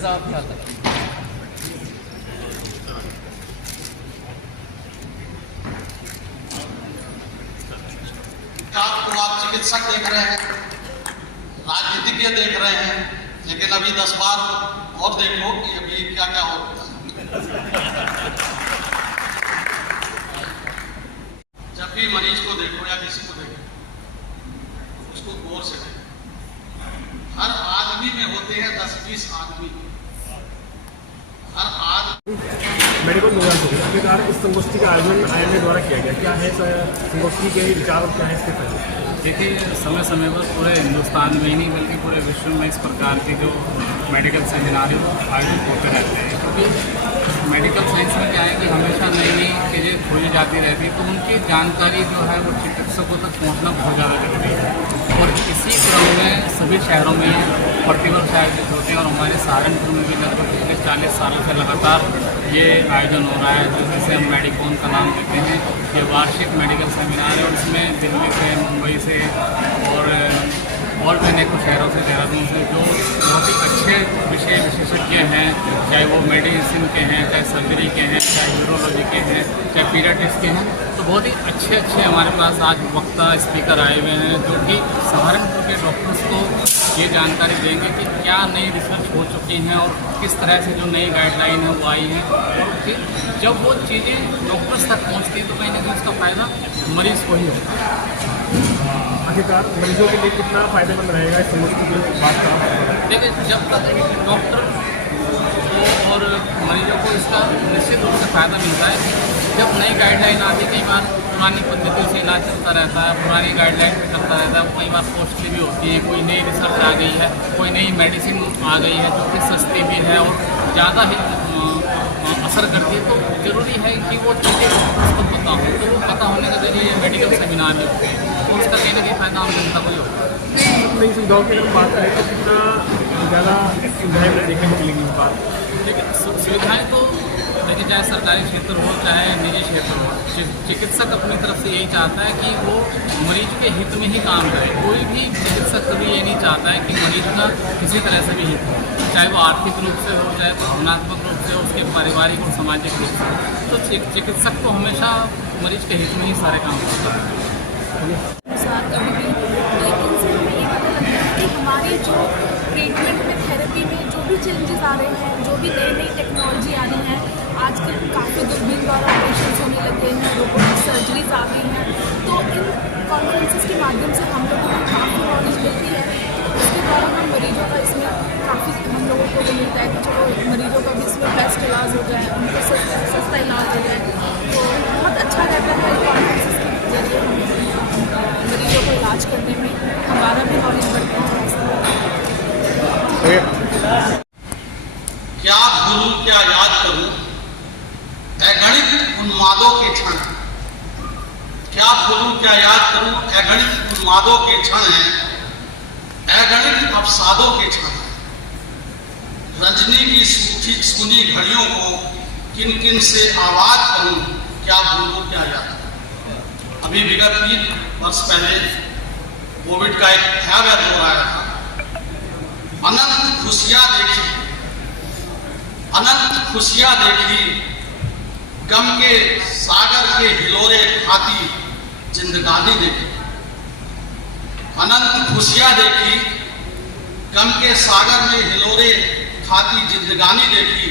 ऐसा आप ख्याल रखें। आप चिकित्सक देख रहे हैं, राजनीतिज्ञ देख रहे हैं, लेकिन अभी 10 बार और देखो कि अभी क्या क्या होता है। जब भी मरीज को देखो या किसी को देखो, उसको गौर से देखो। हर आदमी में होते हैं 10-20 आदमी, हर आदमी। मेडिकल नोवेल इस संगोष्ठी का आयोजन IMA द्वारा किया गया, क्या है संगोष्ठी के विचार और क्या है इसके पहले? देखिए, समय समय पर पूरे हिंदुस्तान में ही नहीं बल्कि पूरे विश्व में इस प्रकार के जो मेडिकल सेमिनार आयोजित होते रहते हैं, क्योंकि मेडिकल साइंस में क्या है कि हमेशा नई नई चीज़ें खोजी जाती रहती है, तो उनकी जानकारी जो है वो चिकित्सकों तक पहुंचना बहुत ज़्यादा जरूरी है। और इसी क्रम में सभी शहरों में प्रतिवर्ष आयोजित होते हैं और हमारे सहारनपुर में भी लगभग पिछले 40 सालों से लगातार ये आयोजन हो रहा है, जिसे हम मेडिकॉन का नाम देते हैं। ये वार्षिक मेडिकल सेमिनार है और इसमें दिल्ली से, मुंबई से और भी अनेक शहरों से, देहरादून से जो बहुत ही अच्छे विशेषज्ञ हैं, चाहे वो मेडिसिन के हैं, चाहे सर्जरी के हैं, चाहे न्यूरोलॉजी के हैं, चाहे पीडियाट्रिक्स के हैं, तो बहुत ही अच्छे हमारे पास आज वक्ता स्पीकर आए हुए हैं जो कि सहारनपुर के डॉक्टर्स को ये जानकारी देंगे कि क्या नई रिसर्च हो चुकी हैं और किस तरह से जो नई गाइडलाइन है वो आई है, और फिर जब वो चीज़ें डॉक्टर्स तक पहुँचती तो कहीं ना कहीं उसका फ़ायदा मरीज़ को ही होता है। आखिरकार मरीजों के लिए कितना फायदेमंद रहेगा इस संगोष्ठी की बात का? देखिए, जब तक डॉक्टर को और मरीजों को इसका निश्चित रूप से फ़ायदा मिलता है। जब नई गाइडलाइन आती है, कई बार पुरानी पद्धतियों से इलाज चलता रहता है, पुरानी गाइडलाइन पे चलता रहता है, वो कई बार कॉस्टली भी होती है। कोई नई रिसर्च आ गई है, कोई नई मेडिसिन आ गई है जो कि सस्ती भी है और ज़्यादा ही असर करती है, तो ज़रूरी है कि वो चीज़ें उसको पता हो। तो वो पता होने के जरिए मेडिकल सेमिनार में होते हैं, तो उसका कहीं ना कहीं फ़ायदा आम जनता को ही होता है। नई सुविधाओं की अगर बात करें तो कितना ज़्यादा सुविधाएँ देखने को मिलेंगी इस बार? लेकिन सुविधाएँ तो देखिए, चाहे सरकारी क्षेत्र हो चाहे निजी क्षेत्र हो, चिकित्सक अपनी तरफ से यही चाहता है कि वो मरीज के हित में ही काम करे। कोई भी चिकित्सक कभी ये नहीं चाहता है कि मरीज का किसी तरह से भी हित हो, चाहे वो आर्थिक रूप से हो, चाहे भावनात्मक रूप से हो, उसके पारिवारिक और सामाजिक रूप से। तो चिकित्सक को हमेशा मरीज के हित में ही सारे काम करता है। हमारे जो ट्रीटमेंट में, थेरेपी में जो भी चेंजेस आ रहे हैं, जो भी नई नई टेक्नोलॉजी आ रही है, आजकल काफ़ी दूरबीन द्वारा ऑपरेशन होने लगे हैं, रोबोटिक सर्जरीज आ गई हैं, तो इन कॉन्फ्रेंसेस के माध्यम से हम लोगों को काफ़ी नॉलेज मिलती है। इसके द्वारा हम मरीजों का इसमें काफ़ी हम लोगों को भी मिलता है कि चलो मरीजों का भी इसमें बेस्ट इलाज हो जाए, उनको सस्ता इलाज हो जाए, तो बहुत अच्छा रहता है। कॉन्फ्रेंसेस के जरिए मरीजों को इलाज करने में हमारा भी नॉलेज बढ़ता है। क्या भूलूं क्या याद करूं अगणित उन्मादों के क्षण, क्या भूलूं क्या याद करूं अगणित उन्मादों के क्षण हैं, अगणित अवसादों के क्षण हैं। रजनी की सुनी घड़ियों को किन किन से आवाज करूं, क्या भूलूं क्या याद करूं। अभी विगत 3 वर्ष पहले कोविड का एक भयावह दौर आया था। अनंत खुशियां देखी, अनंत खुशियां देखी, गम के सागर के हिलोरे खाती जिंदगानी देखी। अनंत खुशियां देखी, गम के सागर में हिलोरे खाती जिंदगानी देखी।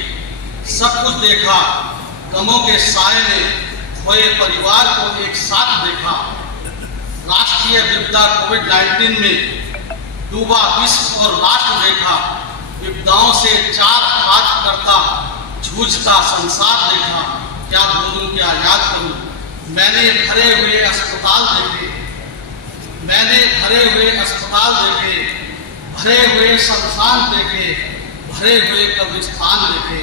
सब कुछ देखा, गमों के साए में खोए परिवार को एक साथ देखा। राष्ट्रीय विपदा कोविड-19 में डूबा विश्व और राष्ट्र देखा। विपदाओं से 4 हाथ करता जूझता संसार देखा। क्या भूलूं क्या याद करूं। मैंने भरे हुए अस्पताल देखे, मैंने भरे हुए अस्पताल देखे, भरे हुए शमशान देखे, भरे हुए कब्रिस्तान देखे।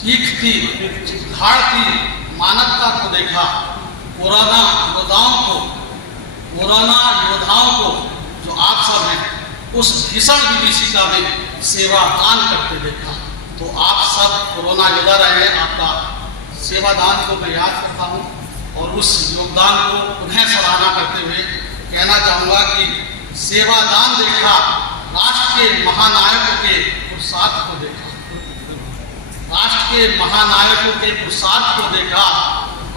चीखती चिल्लाती मानवता को देखा। कोरोना योद्धाओं को जो आप सब हैं, उस भीषण विभीषिका में सेवा दान करते देखा। तो आप सब कोरोना योद्धा रहे, आपका सेवा दान को मैं याद करता हूँ और उस योगदान को पुनः सराहना करते हुए कहना चाहूँगा कि सेवा दान देखा राष्ट्र के महानायकों के पुरुषार्थ को देखा, राष्ट्र के महानायकों के पुरुषार्थ को देखा,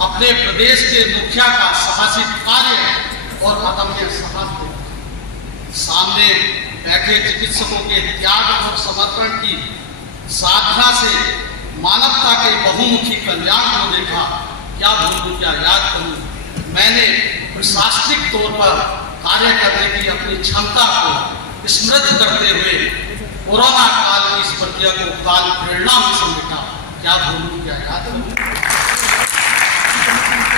अपने प्रदेश के मुखिया का साहसी कार्य और अदम्य साहस देखा, सामने बैठे चिकित्सकों के त्याग और समर्पण की साधना से मानवता के बहुमुखी कल्याण को देखा। क्या भूलूं, क्या याद करूं। मैंने प्रशासनिक तौर पर कार्य करने की अपनी क्षमता को स्मृत करते हुए कोरोना काल की इस प्रक्रिया को काल प्रेरणा में समेटा। क्या भूलूं, क्या याद करूं।